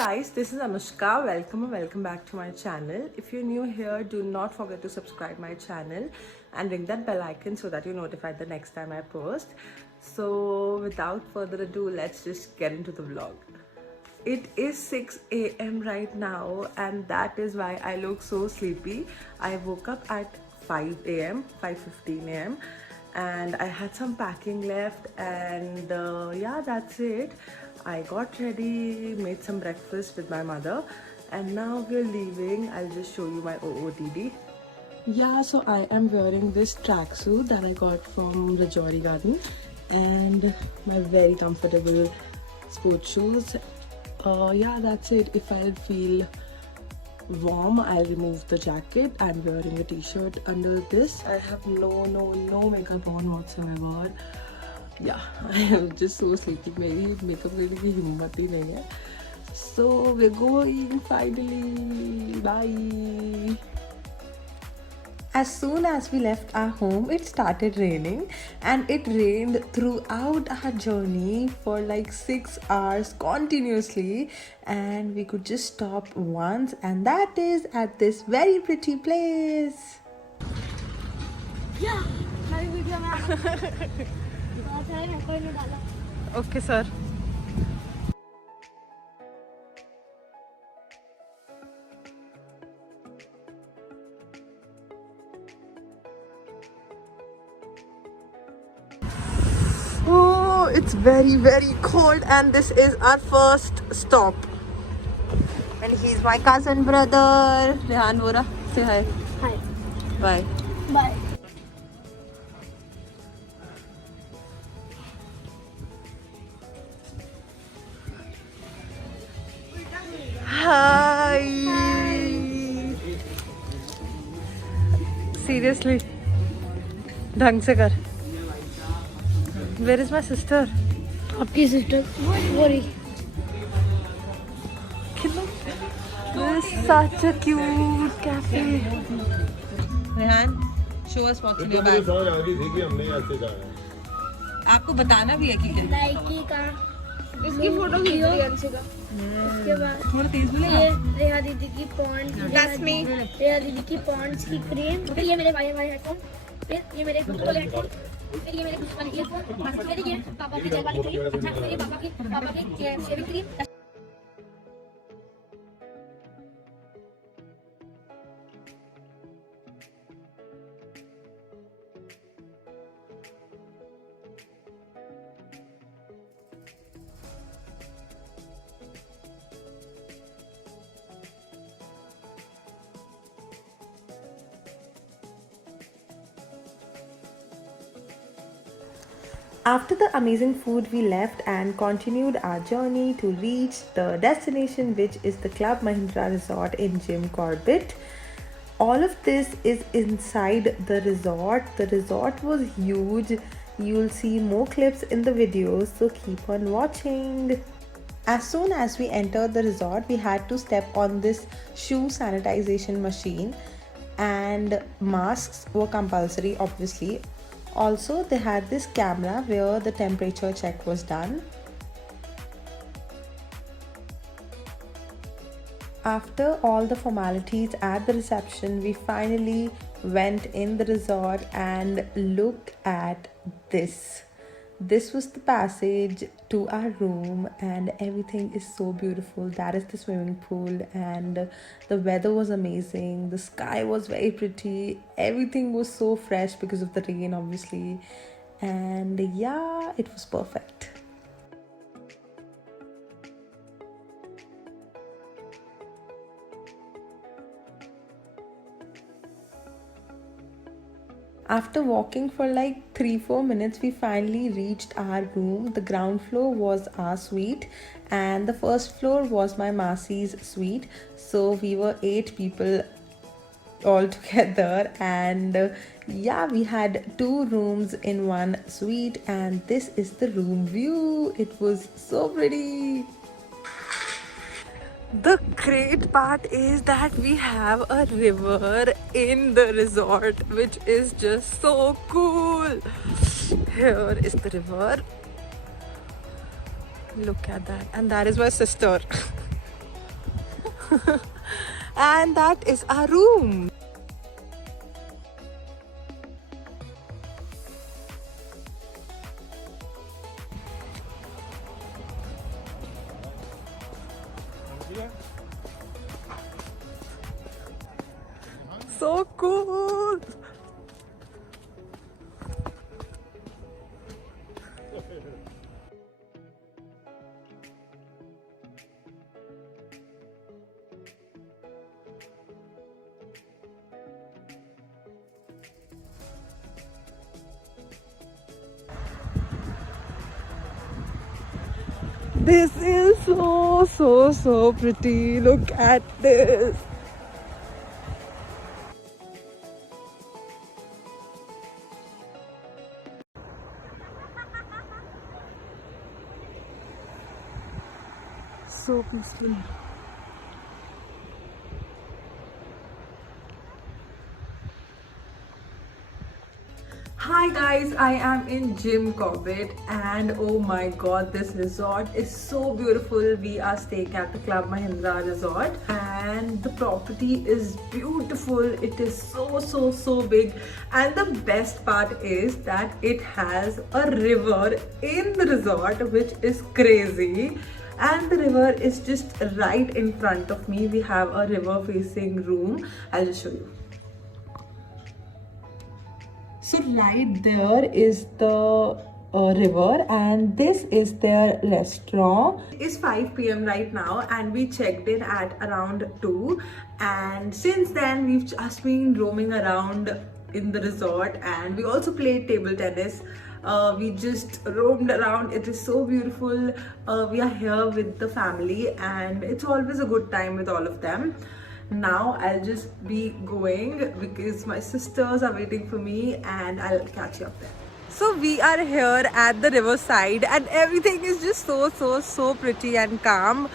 guys, this is Anushka. Welcome back to my channel. If you're new here, do not forget to subscribe my channel and ring that bell icon so that you're notified the next time I post. So without further ado, let's just get into the vlog. It is 6 a.m. right now and that is why I look so sleepy. I woke up at 5 a.m., 5:15 a.m. and I had some packing left and yeah, that's it. I got ready, made some breakfast with my mother and now we're leaving. I'll just show you my OOTD. Yeah, so I am wearing this tracksuit that I got from Rajouri Garden and my very comfortable sports shoes. Yeah, that's it. If I feel warm, I'll remove the jacket. I'm wearing a t-shirt under this. I have no makeup on whatsoever. Yeah, I am just so sleepy. मेरी makeup करने की हिम्मत ही नहीं है. So we're going finally. Bye. As soon as we left our home, it started raining and it rained throughout our journey for like 6 hours continuously, and we could just stop once, and that is at this very pretty place. Yeah, my video Okay, sir. Oh, it's very cold and this is our first stop. And he's my cousin brother. Rehan Vora, say hi. Hi. Bye. Bye. Hi. Seriously. ढंग से कर. Where is my sister? आपकी sister worry This is such a cute cafe. Rehan, show us what's in your bag. आपको बताना भी है कि क्या. नाइकी का इसकी फोटो खींच ली अंशिका. इसके बाद थोड़ा तेज बोले. ये रेहा दीदी की पॉन्ड्स. That's me. रेहा दीदी की पॉन्ड्स की क्रीम. फिर ये मेरे वाले हेडफोन. फिर ये मेरे ब्लूटूथ वाले हेडफोन. फिर ये मेरे कुछ वाले ईयरफोन. फिर ये पापा की जेल वाली क्रीम. अच्छा, फिर ये पापा की shaving cream. After the amazing food, we left and continued our journey to reach the destination, which is the Club Mahindra Resort in Jim Corbett. All of this is inside the resort. The resort was huge. You'll see more clips in the videos, so keep on watching. As soon as we entered the resort, we had to step on this shoe sanitization machine, and masks were compulsory, obviously. Also, they had this camera where the temperature check was done. After all the formalities at the reception, we finally went in the resort and look at this. This was the passage to our room and everything is so beautiful. That is the swimming pool and the weather was amazing. The sky was very pretty. Everything was so fresh because of the rain, obviously. And yeah, it was perfect. After walking for like 3-4 minutes, we finally reached our room. The ground floor was our suite and the first floor was my Masi's suite. So we were 8 people all together, and yeah, we had 2 rooms in one suite, and this is the room view. It was so pretty. The great part is that we have a river in the resort, which is just so cool. Here is the river. Look at that. And that is my sister. And that is our room. So cool. This is so pretty. Look at this. So peaceful. Hi guys, I am in Jim Corbett and oh my god, this resort is so beautiful. We are staying at the Club Mahindra Resort and the property is beautiful. It is so big, and the best part is that it has a river in the resort, which is crazy. And the river is just right in front of me. We have a river facing room. I'll just show you. So right there is the river, and this is their restaurant. It's 5 p.m. right now and we checked in at around 2, and since then we've just been roaming around in the resort, and we also played table tennis. We just roamed around. It is so beautiful. We are here with the family and it's always a good time with all of them. Now I'll just be going because my sisters are waiting for me and I'll catch you up there. So we are here at the riverside and everything is just so pretty and calm.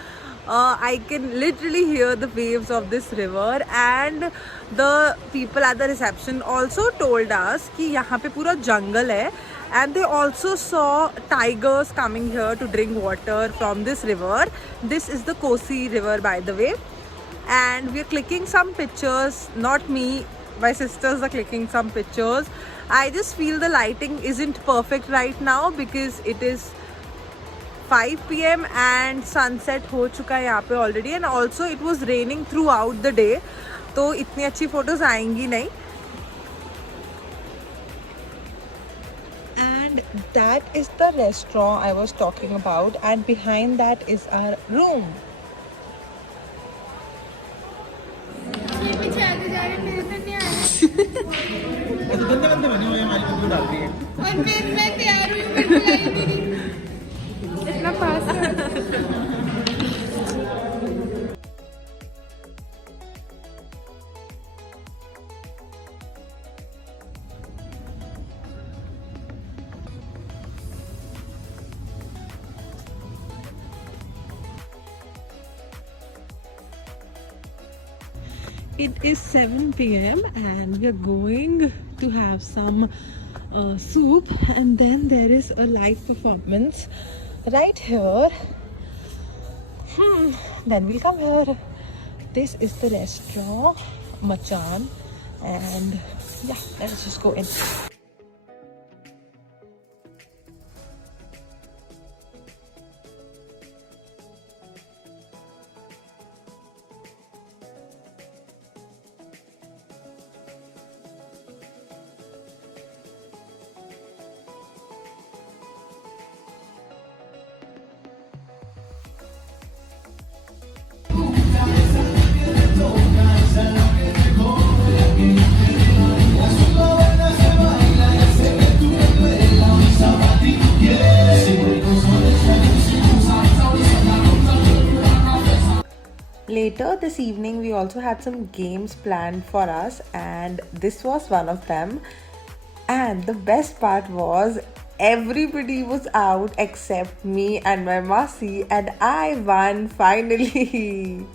I can literally hear the waves of this river, and the people at the reception also told us कि यहाँ पे पूरा jungle है, and they also saw tigers coming here to drink water from this river. This is the Kosi river, by the way. And we're clicking some pictures. Not me, my sisters are clicking some pictures. I just feel the lighting isn't perfect right now because it is 5 p.m. and sunset हो चुका है यहाँ पे already, and also it was raining throughout the day, तो इतनी अच्छी photos आएंगी नहीं. And that is the restaurant I was talking about, and behind that is our room. पीछे आगे जा रहे मेरे से नहीं आ रहा। तो गंदे गंदे बने हुए हैं, हमारी वीडियो डाल रही है। और फिर मैं तैयार हूँ, फिर बुलाई नहीं। इतना पास है। It is 7 p.m. and we are going to have some soup, and then there is a live performance right here. Then we'll come here. This is the restaurant, Machan, and yeah, let's just go in. Later this evening, we also had some games planned for us, and this was one of them. And the best part was everybody was out except me and my Masi, and I won finally.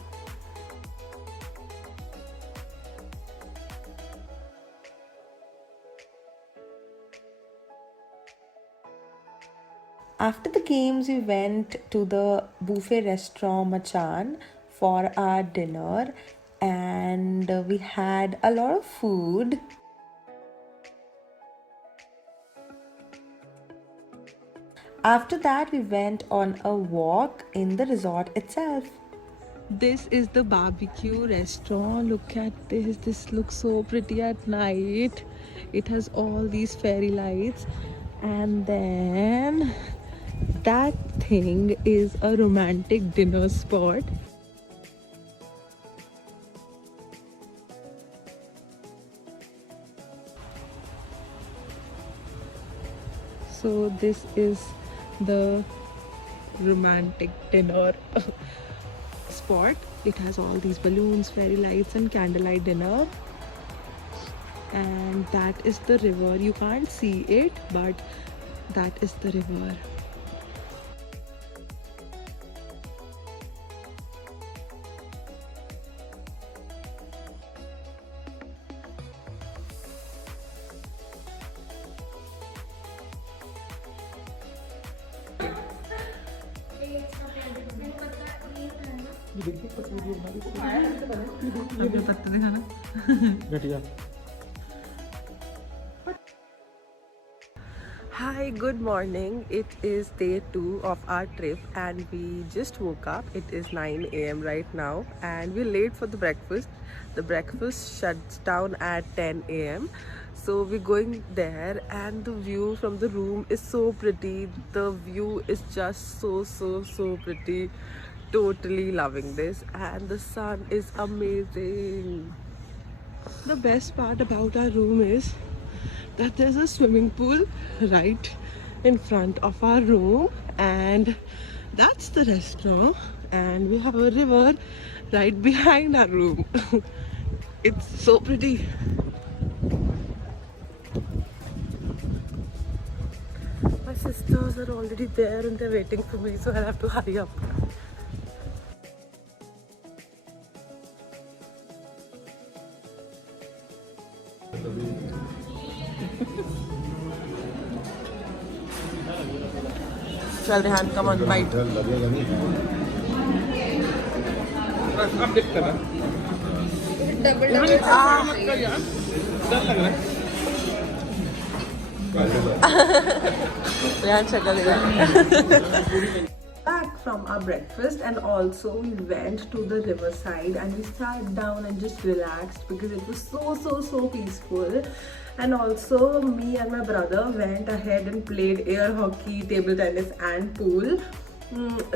After the games, we went to the buffet restaurant Machan for our dinner, and we had a lot of food. After that, we went on a walk in the resort itself. This is the barbecue restaurant. Look at this. This looks so pretty at night. It has all these fairy lights. And then that thing is a romantic dinner spot. So this is the romantic dinner spot. It has all these balloons, fairy lights and candlelight dinner. And that is the river. You can't see it, but that is the river. Hi, good morning. It is day 2 of our trip and we just woke up. It is 9 a.m. right now and we're late for the breakfast. The breakfast shuts down at 10 a.m. So we're going there and the view from the room is so pretty. The view is just so pretty. Totally loving this and the sun is amazing. The best part about our room is that there's a swimming pool right in front of our room, and that's the restaurant, and we have a river right behind our room. It's so pretty. My sisters are already there and they're waiting for me, so I'll have to hurry up. Chal Rehan, come on, bite. अब देख कर Rehan, shakal back from our breakfast, and also we went to the riverside and we sat down and just relaxed because it was so peaceful. And also me and my brother went ahead and played air hockey, table tennis and pool.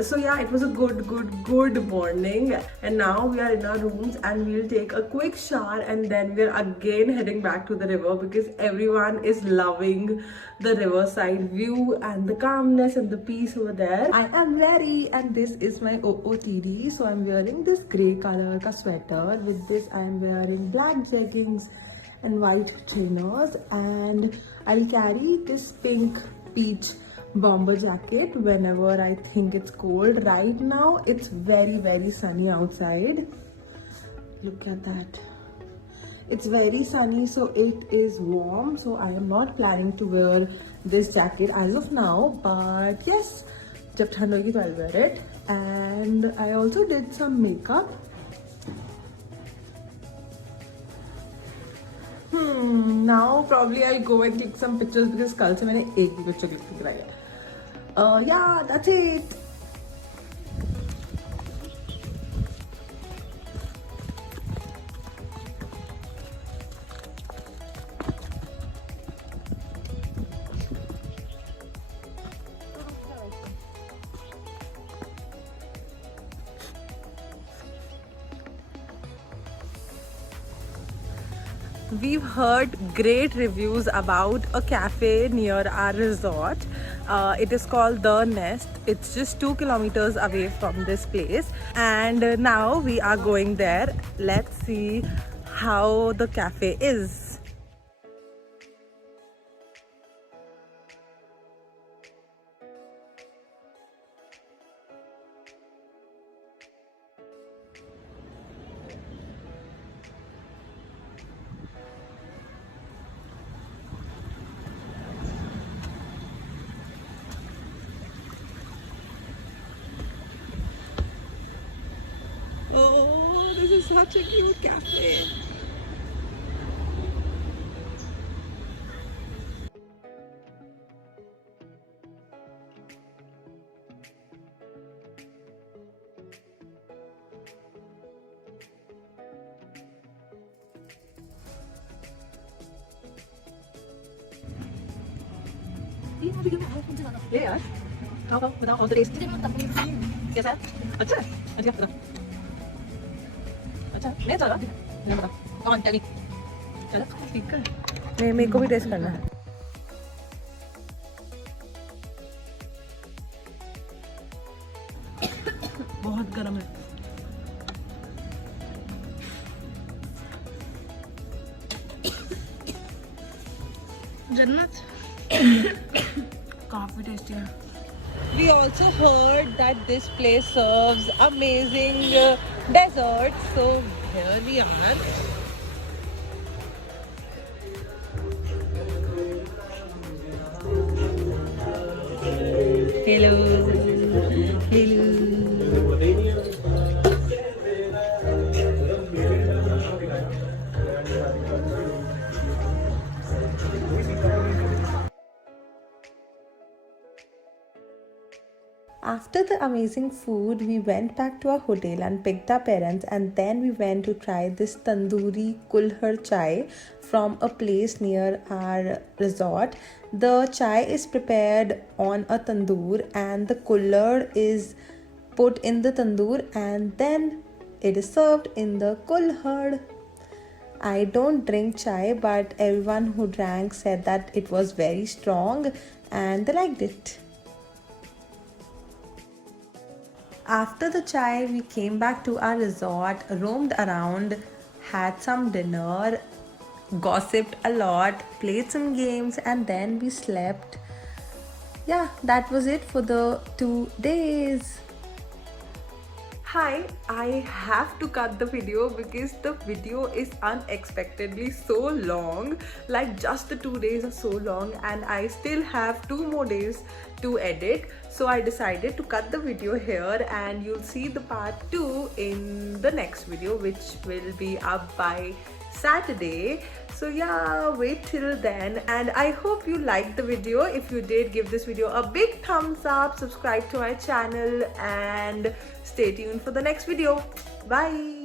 So yeah, it was a good morning, and now we are in our rooms and we'll take a quick shower and then we're again heading back to the river because everyone is loving the riverside view and the calmness and the peace over there. I am ready and this is my OOTD. So I'm wearing this grey color ka sweater. With this I am wearing black jeggings and white trainers, and I'll carry this pink peach bomber jacket whenever I think it's cold. Right now it's very sunny outside. Look at that. It's very sunny, so it is warm, so I am not planning to wear this jacket as of now, but yes, jab thand hogi to I'll wear it. And I also did some makeup. Now probably I'll go and click some pictures because kal se maine ek bhi picture click kara hai. Yeah, that's it. We've heard great reviews about a cafe near our resort. It is called The Nest. It's just 2 kilometers away from this place, and now we are going there. Let's see how the cafe is. such a cute cafe. Yeah, यार खाओ खाओ बताओ और test कैसा है अच्छा है अच्छा बताओ अच्छा मैं चला मैं बताओ कौन टेली चलो ठीक है नहीं मेरे को भी टेस्ट करना है बहुत गर्म है जन्नत काफी टेस्टी है We also heard that this place serves amazing desserts. So here we are. Hello. Hello. After the amazing food, we went back to our hotel and picked our parents, and then we went to try this tandoori kulhar chai from a place near our resort. The chai is prepared on a tandoor and the kulhar is put in the tandoor and then it is served in the kulhar. I don't drink chai, but everyone who drank said that it was very strong and they liked it. After the chai, we came back to our resort, roamed around, had some dinner, gossiped a lot, played some games, and then we slept. Yeah, that was it for the 2 days. Hi, I have to cut the video because the video is unexpectedly so long. Like just the 2 days are so long and I still have 2 more days to edit. So I decided to cut the video here and you'll see the part 2 in the next video, which will be up by Saturday. So yeah, wait till then, and I hope you liked the video. If you did, give this video a big thumbs up, subscribe to my channel and stay tuned for the next video. Bye.